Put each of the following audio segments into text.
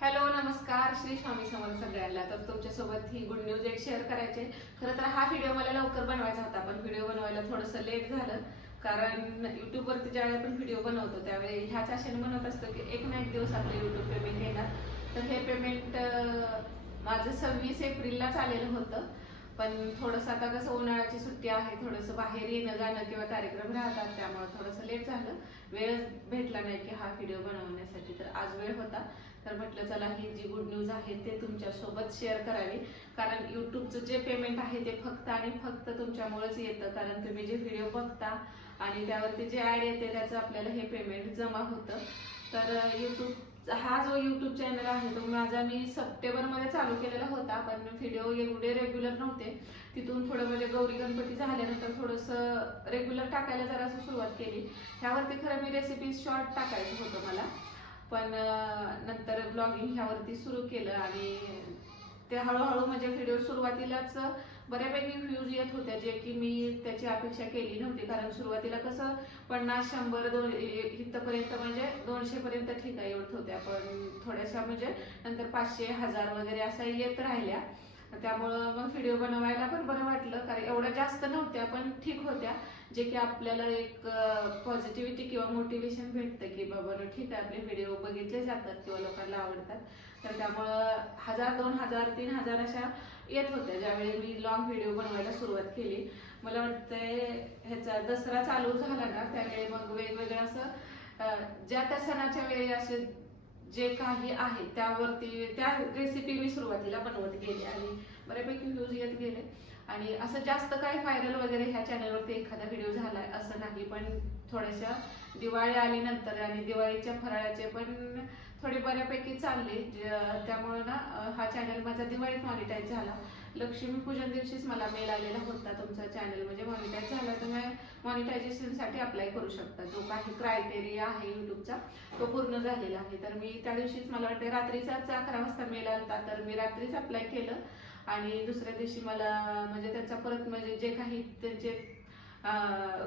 Hello नमस्कार, श्री स्वामी समर्थ सगळ्यांना। तर तुमच्यासोबत ही गुड न्यूज एक शेअर करायचे। खरं तर हा व्हिडिओ मला लवकर बनवायचा होता, पण व्हिडिओ बनवायला थोडंसं लेट झालं, कारण YouTube वरती ज्यावेळी आपण व्हिडिओ बनवतो त्यावेळी ह्याच आशेने म्हणत असतो की एक ना एक दिवस आपलं YouTube पेमेंट येणार। तर हे पेमेंट माझं 26 एप्रिललाच आलेलं होतं, पण थोडंसं आता कसं उन्हाळ्याची सुट्टी आहे, थोडंसं बाहेर येणं जाणं किंवा कार्यक्रम राहतात, त्यामुळे थोडंसं लेट झालं, वेळ भेटला नाही की हा व्हिडिओ बनवण्यासाठी। तर आज वेळ होता, तर म्हटलं चला ही जी गुड न्यूज आहे ते तुमच्यासोबत शेअर करावी, कारण यूट्यूबचं जे पेमेंट आहे ते फक्त आणि फक्त तुमच्यामुळेच येतं, कारण तुम्ही जे व्हिडिओ बघता आणि त्यावरती जे ॲड येते त्याचं आपल्याला हे पेमेंट जमा होतं। तर हा जो यूट्यूब चॅनल आहे तो माझा मी सप्टेंबरमध्ये चालू केलेला होता, पण व्हिडिओ एवढे रेग्युलर नव्हते। तिथून थोडं म्हणजे गौरी गणपती झाल्यानंतर थोडंसं रेग्युलर टाकायला जरासं सुरुवात केली। ह्यावरती खरं मी रेसिपी शॉर्ट टाकायचं होतं मला, पण नंतर ब्लॉगिंग ह्यावरती सुरू केलं आणि ते हळूहळू म्हणजे व्हिडिओ सुरुवातीलाच बऱ्यापैकी व्ह्यूज येत होत्या, जे की मी त्याची अपेक्षा केली नव्हती, कारण सुरुवातीला कसं 50 100 इथपर्यंत म्हणजे 200 पर्यंत ठीक आहे येत होत्या, पण थोड्याशा म्हणजे नंतर 500 1000 वगैरे असा येत राहिल्या। त्यामुळं मग व्हिडिओ बनवायला पण बरं वाटलं, कारण एवढ्या जास्त नव्हत्या पण ठीक होत्या, जे की आपल्याला एक पॉझिटिव्हिटी किंवा मोटिवेशन भेटतं की बाबा ठीक आहे आपले व्हिडिओ बघितले जातात किंवा लोकांना आवडतात। तर त्यामुळं 1000 2000 3000 अशा येत होत्या ज्यावेळी मी लॉंग व्हिडिओ बनवायला सुरुवात केली। मला वाटतंय ह्याचा दसरा चालू झाला ना त्यावेळी मग वेगवेगळं असं ज्या त्या सणाच्या वेळी असे जे काही आहे त्यावरती त्या रेसिपी मी सुरुवातीला बनवत गेले आणि बऱ्यापैकी व्ह्यूज येत गेले। आणि असं जास्त काही व्हायरल वगैरे ह्या चॅनलवरती एखादा व्हिडिओ झालाय असं नाही, पण थोड्याशा दिवाळी आली नंतर आणि दिवाळीच्या फराळाचे पण थोडे बऱ्यापैकी चालले, त्यामुळे ना हा चॅनल माझा दिवाळीत मॉनिटाईज झाला। लक्ष्मीपूजन दिवशीच मला मेल आलेला होता तुमचा चॅनल म्हणजे मॉनिटाईज झाला, तुम्ही मॉनिटायझेशनसाठी अप्लाय करू शकता, जो काही क्रायटेरिया आहे यूट्यूबचा तो पूर्ण झालेला आहे। तर मी त्या दिवशीच मला वाटते रात्रीचाच 11 वाजता मेल आलता, तर मी रात्रीच अप्लाय केलं आणि दुसऱ्या दिवशी मला म्हणजे त्यांचा परत म्हणजे जे काही त्यांचे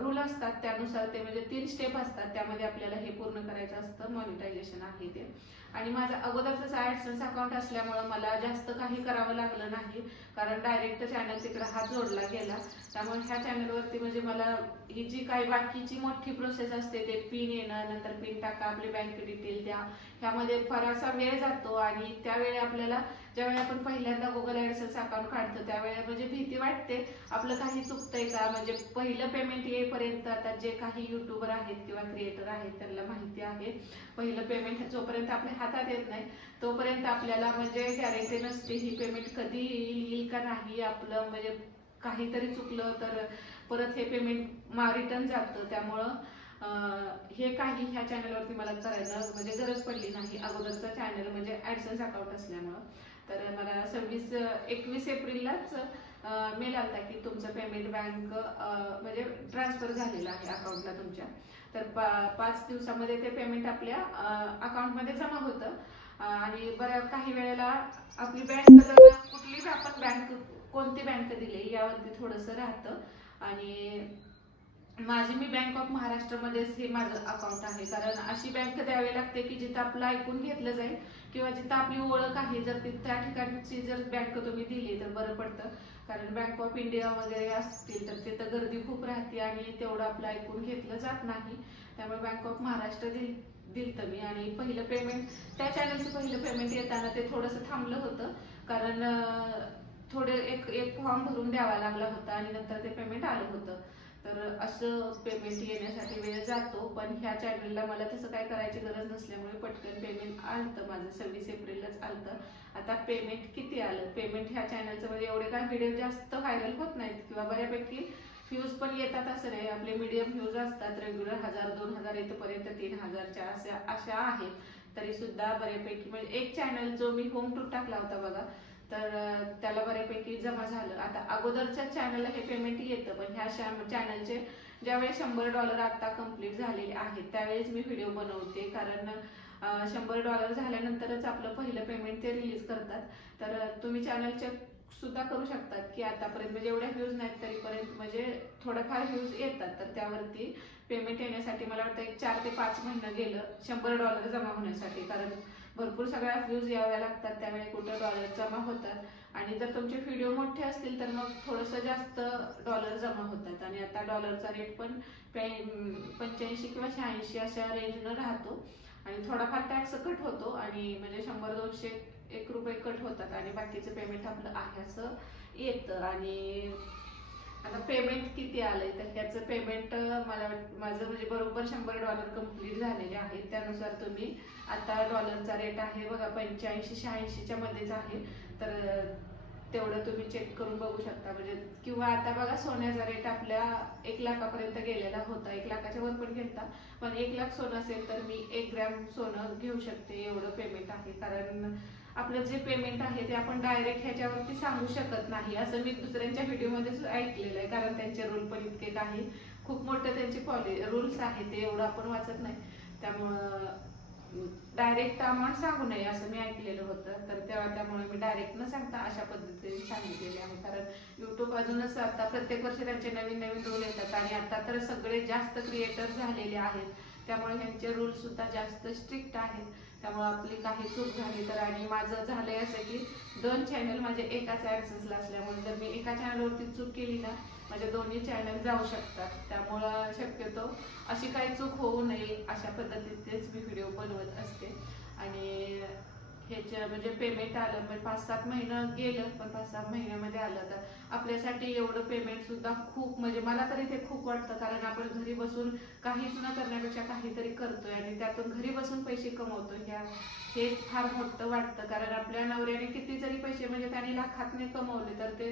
रूल असतात त्यानुसार ते म्हणजे 3 स्टेप असतात, त्यामध्ये आपल्याला हे पूर्ण करायचं असतं, मॉनिटायझेशन आहे ते। आणि माझं अगोदरच ॲडसेन्स अकाउंट असल्यामुळे मला जास्त काही करावं लागलं नाही, कारण डायरेक्ट चॅनल तिकडे हात जोडला गेला। त्यामुळे ह्या चॅनलवरती म्हणजे मला ही जी काही बाकीची मोठी प्रोसेस असते ते पिन येणं, नंतर पिन टाका, आपली बँक डिटेल द्या, ह्यामध्ये फारसा वेळ जातो आणि त्यावेळी आपल्याला ज्यावेळी आपण पहिल्यांदा गुगल ॲडसेन्स अकाउंट काढतो त्यावेळी म्हणजे भीती वाटते आपलं काही चुकतंय का, म्हणजे पहिलं पेमेंट येईपर्यंत आता जे काही युट्यूबर आहेत किंवा क्रिएटर आहेत त्यांना माहिती आहे, पहिलं पेमेंट जोपर्यंत आपल्या हातात येत नाही तोपर्यंत आपल्याला म्हणजे गॅरंटी नसते ही पेमेंट कधी येईल का नाही, आपलं म्हणजे काहीतरी चुकलं तर परत हे पेमेंट रिटर्न जातं। त्यामुळं हे काही ह्या चॅनलवरती मला करायला म्हणजे गरज पडली नाही, अगोदरचा चॅनल म्हणजे ॲडसेन्स अकाउंट असल्यामुळं। तर मला 21 एप्रिललाच मेल आलता की तुमचं पेमेंट बँक म्हणजे ट्रान्सफर झालेलं आहे अकाउंटला तुमच्या। तर 5 दिवसामध्ये ते पेमेंट आपल्या अकाउंटमध्ये जमा होतं आणि काही वेळेला आपली बँक कुठली आपण बँक कोणती बँक दिली यावरती थोडंसं राहतं। आणि माझी मी बँक ऑफ महाराष्ट्रमध्येच हे माझं अकाउंट आहे, कारण अशी बँक द्यावी लागते की जिथं आपलं ऐकून घेतलं जाईल किंवा जिथं आपली ओळख आहे, जर त्या ठिकाणची जर बँक तुम्ही दिली तर बरं पडतं, कारण बँक ऑफ इंडिया वगैरे असतील तर तिथं गर्दी खूप राहते आणि तेवढं आपलं ऐकून घेतलं जात नाही। त्यामुळे बँक ऑफ महाराष्ट्र दिलतं मी आणि पहिलं पेमेंट त्या चॅनलचं पहिलं पेमेंट येताना ते थोडंसं थांबलं होतं, कारण थोडे एक फॉर्म भरून द्यावा लागला होता आणि नंतर ते पेमेंट आलं होतं। तर असं पेमेंट येण्यासाठी वेळ जातो, पण ह्या चॅनलला मला तसं काय करायची गरज नसल्यामुळे पटकन पेमेंट आलतं माझं 26 एप्रिललाच आलतं। आता पेमेंट किती आलं, पेमेंट ह्या चॅनलचं म्हणजे एवढे काय व्हिडिओ जास्त व्हायरल होत नाहीत किंवा बऱ्यापैकी व्ह्यूज पण येतात असं नाही, आपले मीडियम व्ह्यूज असतात, रेग्युलर 1000 2000 इथपर्यंत 3000 अशा आहेत, तरी सुद्धा बऱ्यापैकी म्हणजे एक चॅनल जो मी होम टूर टाकला होता बघा, तर त्याला बऱ्यापैकी जमा झालं। आता अगोदरच्या चॅनलला हे पेमेंट येतं, पण ह्या चॅनलचे ज्यावेळेस $100 आता कंप्लीट झालेले आहेत त्यावेळेस मी व्हिडिओ बनवते, कारण $100 झाल्यानंतरच आपलं पहिलं पेमेंट ते रिलीज करतात। तर तुम्ही चॅनल चेक सुद्धा करू शकतात की आतापर्यंत म्हणजे एवढ्या व्ह्यूज नाहीत तरीपर्यंत म्हणजे थोडंफार व्ह्यूज येतात, तर त्यावरती पेमेंट येण्यासाठी मला वाटतं एक 4 ते 5 महिने गेलं $100 जमा होण्यासाठी, कारण भरपूर सगळ्या व्ह्यूज याव्या लागतात, त्यावेळी कुठं डॉलर जमा होतात. आणि जर तुमचे व्हिडिओ मोठे असतील तर मग थोडंसं जास्त डॉलर जमा होतात. आणि आता डॉलरचा रेट पण 85 किंवा 86 अशा रेंजनं राहतो. आणि थोडाफार टॅक्स कट होतो, आणि म्हणजे 100-200 1 रुपये कट होतात, आणि बाकीचं पेमेंट आपलं आहे असं येतं. आणि आता पेमेंट किती आलंय तर त्याचं पेमेंट माझं म्हणजे बरोबर $100 कम्प्लीट झालेले आहेत. त्यानुसार तुम्ही आता डॉलरचा रेट आहे बघा 85-86च्या मध्येच आहे, तर तेवढं तुम्ही चेक करून बघू शकता. म्हणजे किंवा आता बघा सोन्याचा रेट आपल्या 1 लाखापर्यंत गेलेला होता, 1 लाखाच्या वर पण घेता, पण 1 लाख सोनं असेल तर मी 1 ग्रॅम सोनं घेऊ शकते, एवढं पेमेंट आहे. कारण आपलं जे पेमेंट आहे ते आपण डायरेक्ट ह्याच्यावरती सांगू शकत नाही, असं मी दुसऱ्यांच्या व्हिडिओमध्येच ऐकलेलं आहे. कारण त्यांचे रूल पण इतके काही खूप मोठे त्यांचे रूल्स आहेत, ते एवढं आपण वाचत नाही. त्यामुळं डायरेक्ट अमाऊंट सांगू नये असं मी ऐकलेलं होतं. तर त्यामुळे मी डायरेक्ट न सांगता अशा पद्धतीने सांगितलेले आहे. कारण युट्यूब अजूनच आता प्रत्येक वर्षी त्यांचे नवीन नवीन रूल येतात, आणि आता तर सगळे जास्त क्रिएटर झालेले आहेत, त्यामुळे ह्यांचे रूल सुद्धा जास्त स्ट्रिक्ट आहेत. त्यामुळे आपली काही चूक झाली तर, आणि माझं झालंय असं की 2 चॅनल माझे एकाच ऍडसेन्सला असल्यामुळे जर मी एका चॅनलवरती चूक केली ना, माझे दोन्ही चॅनल जाऊ शकतात. त्यामुळं शक्यतो अशी काही चूक होऊ नये अशा पद्धतीनेच मी व्हिडिओ बनवत असते. आणि ह्याच्या म्हणजे पेमेंट आलं म्हणजे 5-7 महिने गेलं, पण 5-6 महिन्यामध्ये आलं. तर आपल्यासाठी एवढं पेमेंट सुद्धा खूप, म्हणजे मला तरी ते खूप वाटतं. कारण आपण घरी बसून काहीच न करण्यापेक्षा काहीतरी करतोय, आणि त्यातून घरी बसून पैसे कमवतोय, हे फार मोठं वाटतं. कारण आपल्या नवऱ्याने किती जरी पैसे म्हणजे त्याने लाखातने कमवले तर ते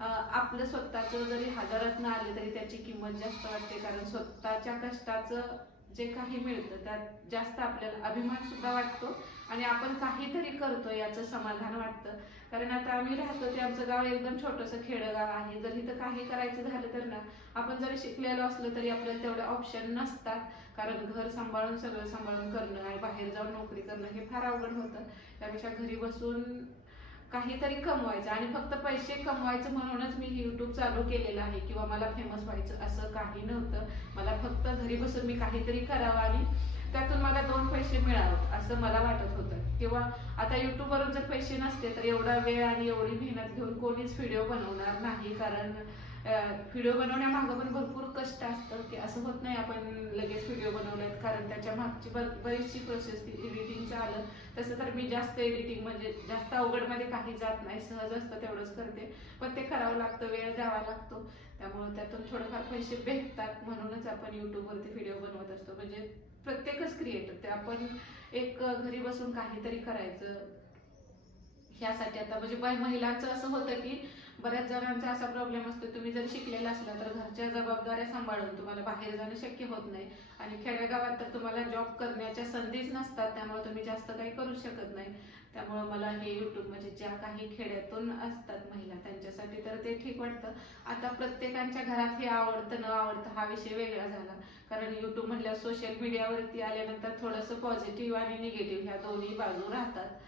आपलं स्वतःचं जरी हजारातनं आले तरी त्याची किंमत जास्त वाटते. कारण स्वतःच्या कष्टाचं जे काही मिळतं त्यात जास्त आपल्याला अभिमान सुद्धा वाटतो, आणि आपण काहीतरी करतो याचं समाधान वाटतं. कारण आता आम्ही राहतो ते आमचं गाव एकदम छोटंसं खेडगाव आहे. जर इथं काही करायचं झालं तर ना, आपण जरी शिकलेलो असलो तरी आपल्याला तेवढे ऑप्शन नसतात. कारण घर सांभाळून सगळं सांभाळून करणं आणि बाहेर जाऊन नोकरी करणं हे फार अवघड होतं. त्यापेक्षा घरी बसून काहीतरी कमवायचं, आणि फक्त पैसे कमवायचं म्हणूनच मी युट्यूब चालू केलेलं आहे किंवा मला फेमस व्हायचं असं काही नव्हतं. मला फक्त घरी बसून मी काहीतरी करावं आणि त्यातून मला 2 पैसे मिळावेत असं मला वाटत होतं. किंवा आता युट्यूबवरून जर पैसे नसते तर एवढा वेळ आणि एवढी मेहनत घेऊन कोणीच व्हिडिओ बनवणार नाही. कारण व्हिडिओ बनवण्यामागं पण भरपूर कष्ट असतं, की असं होत नाही आपण लगेच व्हिडिओ बनवलेत. कारण त्याच्या मागची बरीचशी प्रोसेस ती एडिटिंगचं आलं. तसं तर मी जास्त एडिटिंग म्हणजे जास्त अवघडमध्ये काही जात नाही, सहज असतं तेवढंच करते, पण ते करावं लागतं, वेळ द्यावा लागतो. त्यामुळे त्यातून थोडेफार पैसे भेटतात, म्हणूनच आपण युट्यूबवरती व्हिडिओ बनवत असतो. म्हणजे प्रत्येकच क्रिएटर ते आपण एक घरी बसून काहीतरी करायचं ह्यासाठी. आता म्हणजे महिलांचं असं होतं की बऱ्याच जणांचा असा प्रॉब्लेम असतो, तुम्ही जर शिकलेला असला तर घरच्या जबाबदाऱ्या सांभाळून तुम्हाला बाहेर जाणं शक्य होत नाही, आणि खेडेगावात तर तुम्हाला जॉब करण्याच्या संधीच नसतात, त्यामुळे तुम्ही जास्त काही करू शकत नाही. त्यामुळे मला हे युट्यूब म्हणजे ज्या काही खेड्यातून असतात महिला त्यांच्यासाठी तर ते ठीक वाटतं. आता प्रत्येकाच्या घरात हे आवडतं न आवडतं हा विषय वेगळा झाला. कारण युट्यूब म्हटल्यावर सोशल मीडियावरती आल्यानंतर थोडंसं पॉझिटिव्ह आणि निगेटिव्ह ह्या दोन्ही बाजू राहतात.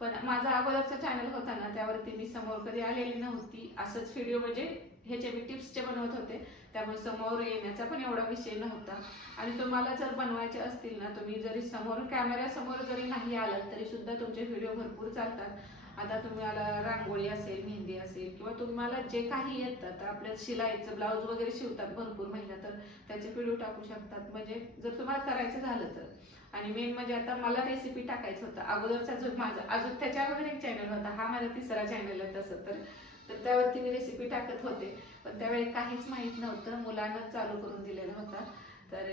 पण माझा अगोदरचा चॅनल होता ना, त्यावरती मी समोर कधी आलेली नव्हती. असंच व्हिडिओ म्हणजे ह्याचे मी टिप्सचे बनवत होते, त्यामुळे समोर येण्याचा पण एवढा विषय नव्हता. आणि तुम्हाला जर बनवायचे असतील ना, तुम्ही जरी समोर कॅमेऱ्यासमोर जरी नाही आलात तरी सुद्धा तुमचे व्हिडिओ भरपूर चालतात. आता तुम्हाला रांगोळी असेल, मेहंदी असेल, किंवा तुम्हाला जे काही येतं, आपल्या शिलाईचं ब्लाऊज वगैरे शिवतात भरपूर महिला, तर त्याचे व्हिडिओ टाकू शकतात. म्हणजे जर तुम्हाला करायचं झालं तर. आणि मेन म्हणजे आता मला रेसिपी टाकायचं होतं. अगोदरचा जो माझा अजून त्याच्यावर एक चॅनल होता, हा माझा 3रा चॅनल आहे तसं तर त्यावरती मी रेसिपी टाकत होते. पण त्यावेळी काहीच माहित नव्हतं, मुलांना चालू करून दिलेला होता. तर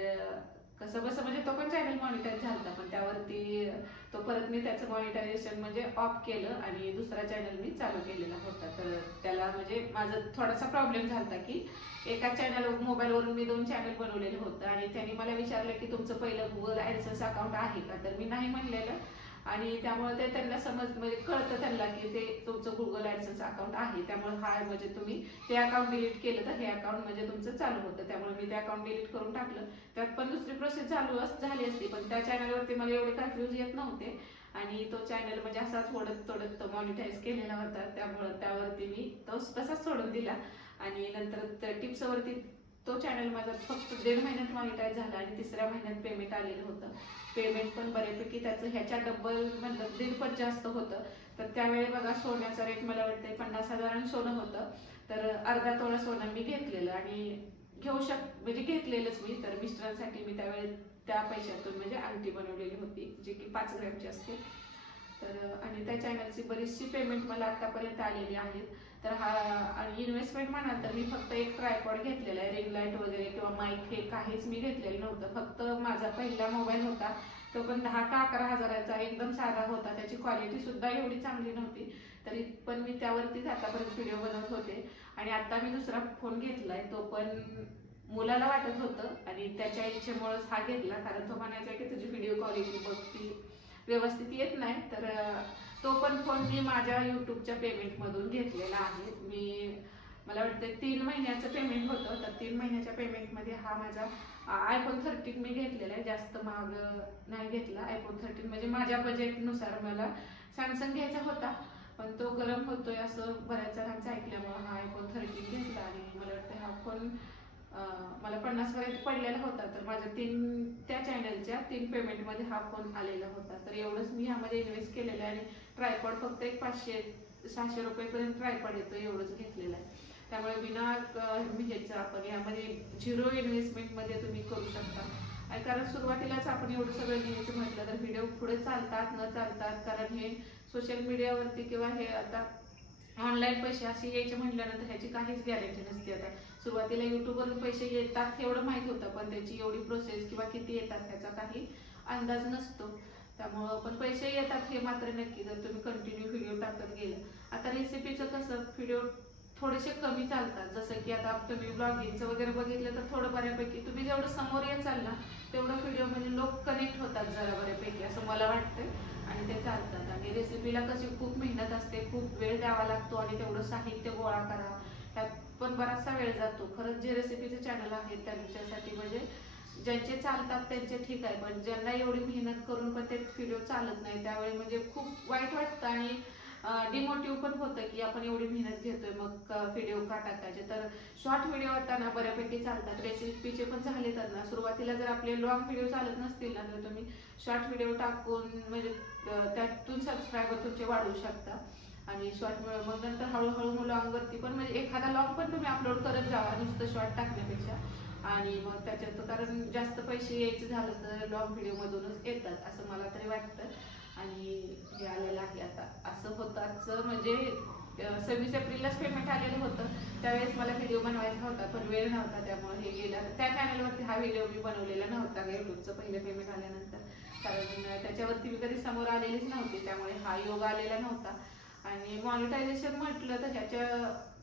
कसं बसं म्हणजे तो पण चॅनल मॉनिटाईज झाला, पण त्यावरती तो परत मी त्याचं मॉनिटायझेशन म्हणजे ऑफ केलं आणि दुसरा चॅनल मी चालू केलेला होता. तर त्याला म्हणजे माझा थोडासा प्रॉब्लेम झाला की एका चॅनल मोबाईलवरून मी 2 चॅनल बनवलेलं होतं, आणि त्यांनी मला विचारलं की तुमचं पहिलं गुगल ऍडसेन्स अकाउंट आहे का, तर मी नाही म्हणलेलं. आणि त्यामुळे ते त्यांना म्हणजे कळतं त्यांना की ते तुमचं गुगल ऍडसेन्स अकाउंट आहे. त्यामुळे हा म्हणजे तुम्ही ते अकाउंट डिलीट केलं तर हे अकाउंट म्हणजे तुमचं चालू होतं. त्यामुळे मी ते अकाउंट डिलीट करून टाकलं. त्यात पण दुसरी प्रोसेस झाली असती, पण त्या चॅनलवरती मला एवढे काही व्ह्यूज येत नव्हते, आणि तो चॅनल म्हणजे असाच तोडत मॉनिटाईज केलेला होता. त्यामुळे त्यावरती मी तो तसाच सोडून दिला. आणि नंतर टिप्सवरती तो चॅनल माझा फक्त 1.5 महिन्यात मॉनिटाईज झाला आणि 3ऱ्या महिन्यात पेमेंट आलेलं होतं. पेमेंट पण बऱ्यापैकी त्याचं ह्याच्या डबल मतलब 1.5 जास्त होतं. तर त्यावेळी बघा सोन्याचा रेट मला वाटतं 50,000 सोनं होतं. तर अर्धा तोळा सोनं मी घेतलेलं आणि म्हणजे घेतलेलंच मी. तर मिस्टरांसाठी मी त्यावेळी त्या पैशातून म्हणजे अंगठी बनवलेली होती जी की 5 ग्रॅमची असते. तर आणि त्या चॅनलची बरीचशी पेमेंट मला आतापर्यंत आलेली आहेत. तर आणि इन्व्हेस्टमेंट म्हणाल तर मी फक्त एक ट्रायपॉड घेतलेला आहे. रिंग लाईट वगैरे किंवा माईक हे काहीच मी घेतलेलं नव्हतं. फक्त माझा पहिला मोबाईल होता तो पण 10 का 11 हजाराचा एकदम साधा होता. त्याची क्वालिटी सुद्धा एवढी चांगली नव्हती. तरी पण मी त्यावरतीच आतापर्यंत व्हिडिओ बनवत होते. आणि आता मी दुसरा फोन घेतलाय तो पण मुलाला वाटत होतं आणि त्याच्या इच्छेमुळेच हा घेतला. कारण तो म्हणायचा की तुझी व्हिडिओ क्वालिटी बघती व्यवस्थित येत नाही. तर तो पण फोन मी माझ्या युट्यूबच्या पेमेंटमधून घेतलेला आहे. मला वाटतं 3 महिन्याचं पेमेंट होतं. तर 3 महिन्याच्या पेमेंटमध्ये हा माझा iPhone 13 मी घेतलेला आहे. जास्त महाग नाही घेतला. iPhone 13 म्हणजे माझ्या बजेटनुसार मला सॅमसंग घ्यायचा होता पण तो गरम होतोय असं बऱ्याच जणांचं ऐकल्यामुळे हा iPhone 13 घेतला. आणि मला वाटतं हा फोन मला 50 पर्यंत पडलेला होता. तर माझ्या त्या चॅनलच्या 3 पेमेंटमध्ये हा फोन आलेला होता. तर एवढंच मी ह्यामध्ये इन्व्हेस्ट केलेलं आहे. आणि ट्रायपॉड फक्त एक 500-600 रुपयेपर्यंत ट्रायपॉड येतो एवढंच घेतलेलं आहे. त्यामुळे बिना ह्याचं आपण यामध्ये 0 इन्व्हेस्टमेंटमध्ये तुम्ही करू शकता. आणि कारण सुरुवातीलाच आपण एवढं सगळं घ्यायचं म्हटलं तर व्हिडिओ पुढे चालतात न चालतात. कारण हे सोशल मीडियावरती किंवा हे आता ऑनलाईन पैसे असे यायचे म्हटल्यानंतर ह्याची काहीच गॅरंटी नसते. आता सुरुवातीला युट्यूबवरून पैसे येतात एवढं माहित होतं पण त्याची एवढी प्रोसेस किंवा किती येतात ह्याचा काही अंदाज नसतो. त्यामुळं पण पैसे येतात हे मात्र नक्की जर तुम्ही कंटिन्यू व्हिडिओ टाकत गेले. आता रेसिपीचं कसं व्हिडिओ थोडेसे कमी चालतात. जसं की आता तुम्ही ब्लॉगिंगचं वगैरे बघितलं तर थोडं बऱ्यापैकी तुम्ही जेवढं समोर येत चालला तेवढं व्हिडिओ म्हणजे लोक कनेक्ट होतात जरा बऱ्यापैकी असं मला वाटतं आणि ते चालतात. आणि रेसिपीला कशी खूप मेहनत असते, खूप वेळ द्यावा लागतो आणि तेवढं साहित्य गोळा करा त्यात पण बराचसा वेळ जातो. खरंच जे रेसिपीचे चॅनल आहेत त्यांच्यासाठी म्हणजे ज्यांचे चालतात त्यांचे ठीक आहे पण ज्यांना एवढी मेहनत करून पण ते व्हिडिओ चालत नाही त्यावेळी म्हणजे खूप वाईट वाटतं आणि डिमोटिव्ह पण होतं की आपण एवढी मेहनत घेतोय मग व्हिडिओ का टाकायचे. तर शॉर्ट व्हिडिओ आता ना बऱ्यापैकी चालतात. रेसिपीचे पण झाले तर ना सुरुवातीला जर आपले लॉंग व्हिडिओ चालत नसतील ना तर तुम्ही शॉर्ट व्हिडिओ टाकून म्हणजे त्यातून सबस्क्रायबर तुमचे वाढवू शकता. आणि शॉर्ट मग नंतर हळूहळू लॉंगवरती पण म्हणजे एखादा लॉंग पण तुम्ही अपलोड करत जावा नुसतं शॉर्ट टाकण्यापेक्षा. आणि मग त्याच्यात कारण जास्त पैसे यायचं झालं तर लॉंग व्हिडिओ मधूनच येतात असं मला तरी वाटतं. आणि हे आलेलं आहे आता असं होतं म्हणजे 26 एप्रिललाच पेमेंट आलेलं होतं. त्यावेळेस मला व्हिडिओ बनवायचा होता पण वेळ नव्हता त्यामुळे हे गेलं. त्या चॅनलवरती हा व्हिडिओ मी बनवलेला नव्हता युट्यूबचं पहिलं पेमेंट आल्यानंतर. कारण त्याच्यावरती मी कधी समोर आलेलीच नव्हती त्यामुळे हा योग आलेला नव्हता. आणि मॉनिटायझेशन म्हटलं तर ह्याच्या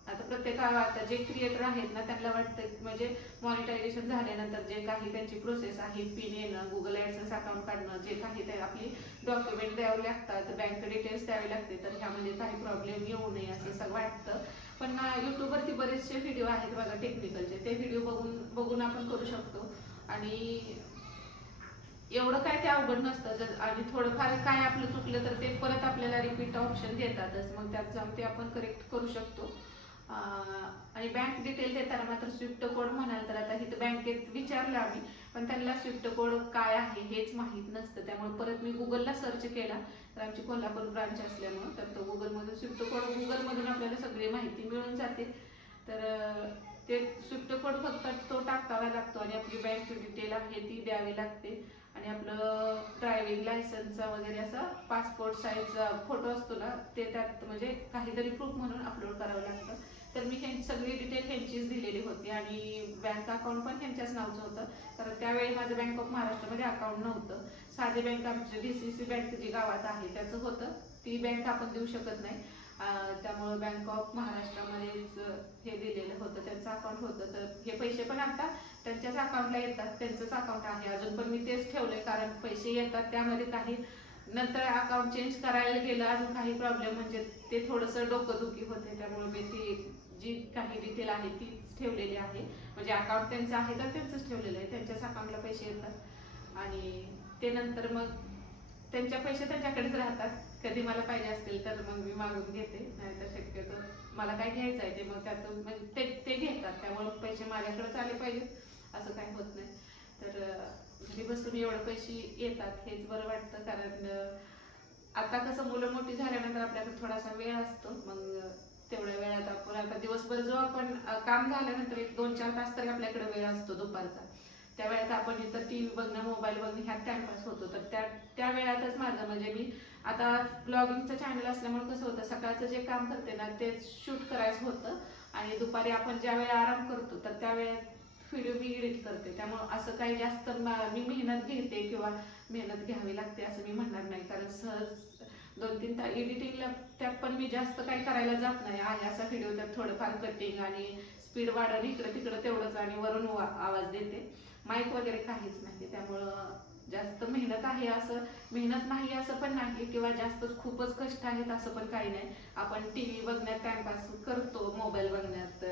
आता प्रत्येकाला आता जे क्रिएटर आहेत ना त्यांना वाटतं म्हणजे मॉनिटायझेशन झाल्यानंतर जे काही त्यांची प्रोसेस आहे पिन येणं, गुगल ऍडसेन्स अकाउंट काढणं, जे काही ते आपली डॉक्युमेंट द्यावे लागतात, बँक डिटेल्स द्यावे लागते तर ह्यामध्ये काही प्रॉब्लेम येऊ नये असं सगळं वाटतं. पण युट्यूबवरती बरेचसे व्हिडिओ आहेत बघा टेक्निकलचे ते व्हिडिओ बघून आपण करू शकतो. आणि एवढं काय ते अवघड नसतं. आणि थोडंफार काय आपलं चुकलं तर ते परत आपल्याला रिपीट ऑप्शन देतातच मग त्यात जाऊन ते आपण करेक्ट करू शकतो. आणि बँक डिटेल देताना मात्र स्विफ्ट कोड म्हणाल तर आता इथं बँकेत विचारलं आम्ही पण त्यांना स्विफ्ट कोड काय आहे हेच माहीत नसतं. त्यामुळे परत मी गुगलला सर्च केला तर आमची कोल्हापूर ब्रांच असल्यामुळे तर तो गुगलमधून स्विफ्ट कोड गुगलमधून आपल्याला सगळी माहिती मिळून जाते. तर ते स्विफ्ट कोड फक्त तो टाकावा लागतो आणि आपली बँक डिटेल आहे ती द्यावी लागते. आणि आपलं ड्रायव्हिंग लायसन्सचा वगैरे असा पासपोर्ट साईजचा फोटो असतो ना ते त्यात म्हणजे काहीतरी प्रूफ म्हणून अपलोड करावं लागतं. तर मी सगळी डिटेल ह्यांचीच दिलेली होती. आणि बँक अकाउंट पण ह्यांच्याच नावचं होतं कारण त्यावेळी माझं बँक ऑफ महाराष्ट्रामध्ये अकाउंट नव्हतं. साधी बँक आमची DCC बँक जी गावात आहे त्याचं होतं. ती बँक आपण देऊ शकत नाही त्यामुळे बँक ऑफ महाराष्ट्रामध्येच हे दिलेलं होतं त्यांचं अकाउंट होतं. तर हे पैसे पण आता त्यांच्याच अकाउंटला येतात त्यांचंच अकाउंट आहे अजून पण मी तेच ठेवलंय कारण पैसे येतात त्यामध्ये काही नंतर अकाउंट चेंज करायला गेलं अजून काही प्रॉब्लेम म्हणजे ते थोडंसं डोकंदुखी होते. त्यामुळे मी ती जी काही डिटेल आहे तीच ठेवलेली आहे म्हणजे अकाउंट त्यांचं आहे तर त्यांचंच ठेवलेलं आहे त्यांच्याच अकाउंटला पैसे येतात. आणि ते नंतर मग त्यांच्या पैसे त्यांच्याकडेच राहतात कधी मला पाहिजे असतील तर मग मी मागून घेते, नाहीतर शक्यतो मला काय घ्यायचं आहे ते मग त्यातून म्हणजे ते घेतात, त्यामुळे पैसे माझ्याकडेच आले पाहिजेत असं काही होत नाही. तर घरी बसून एवढे पैसे येतात हेच बरं वाटतं, कारण आता कसं मुलं मोठी झाल्यानंतर आपल्याकडे थोडासा वेळ असतो, मग तेवढ्या वेळात आपण आता दिवसभर जो आपण काम झाल्यानंतर 1-2-4 तास तरी आपल्याकडे वेळ असतो दुपारचा, त्या वेळात आपण इथं टीव्ही बघणं, मोबाईल बघणं ह्यात टाइमपास होतो. तर त्या वेळातच माझं म्हणजे मी आता ब्लॉगिंगचं चॅनल असल्यामुळे कसं होतं, सकाळचं जे काम करते ना ते शूट करायचं होतं आणि दुपारी आपण ज्या वेळा आराम करतो तर त्या वेळेत व्हिडिओ मी एडिट करते. त्यामुळे असं काही जास्त मी मेहनत घेते किंवा मेहनत घ्यावी लागते असं मी म्हणणार नाही, कारण सहज 2-3 तास एडिटिंगला त्यात पण मी जास्त काही करायला जात नाही. आहे असा व्हिडिओ त्यात थोडंफार कटिंग आणि स्पीड वाढवून इकडं तिकडं तेवढंच आणि वरून आवाज देते, माईक वगैरे काहीच नाही. त्यामुळं जास्त मेहनत आहे असं मेहनत नाही असं पण नाही, किंवा जास्त खूपच कष्ट आहेत असं पण काही नाही. आपण टीव्ही बघण्यात टाइमपास करतो, मोबाईल बघण्यात,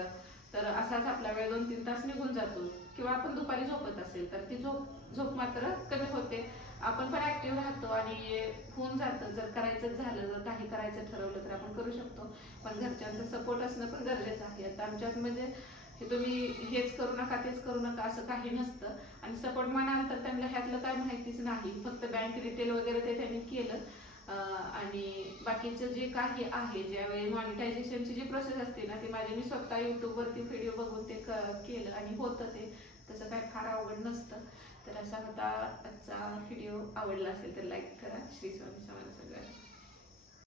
तर असाच आपला वेळ 2-3 तास निघून जातो. किंवा आपण दुपारी झोपत असेल तर ती झोप मात्र कमी होते, आपण पण ऍक्टिव्ह राहतो आणि होऊन जातं. जर करायचं झालं, जर काही करायचं ठरवलं तर आपण करू शकतो, पण घरच्यांचा सपोर्ट असणं पण गरजेचं आहे. आता आमच्यात म्हणजे हे तुम्ही हेच करू नका तेच करू नका असं काही नसतं, आणि सपोर्ट म्हणाल तर त्यांना ह्यातलं काय माहितीच नाही, फक्त बँक डिटेल वगैरे ते त्यांनी केलं. आणि बाकीचं जे काही आहे, ज्यावेळी मॉनिटायझेशनची जी प्रोसेस असते ना ती माझी मी स्वतः युट्यूबवरती व्हिडिओ बघून ते केलं आणि होतं ते, तसं काय फार अवघड नसतं. तर असा होता आजचा व्हिडिओ. आवडला असेल तर लाईक करा. श्री स्वामी समर्थ सगळ्यांना.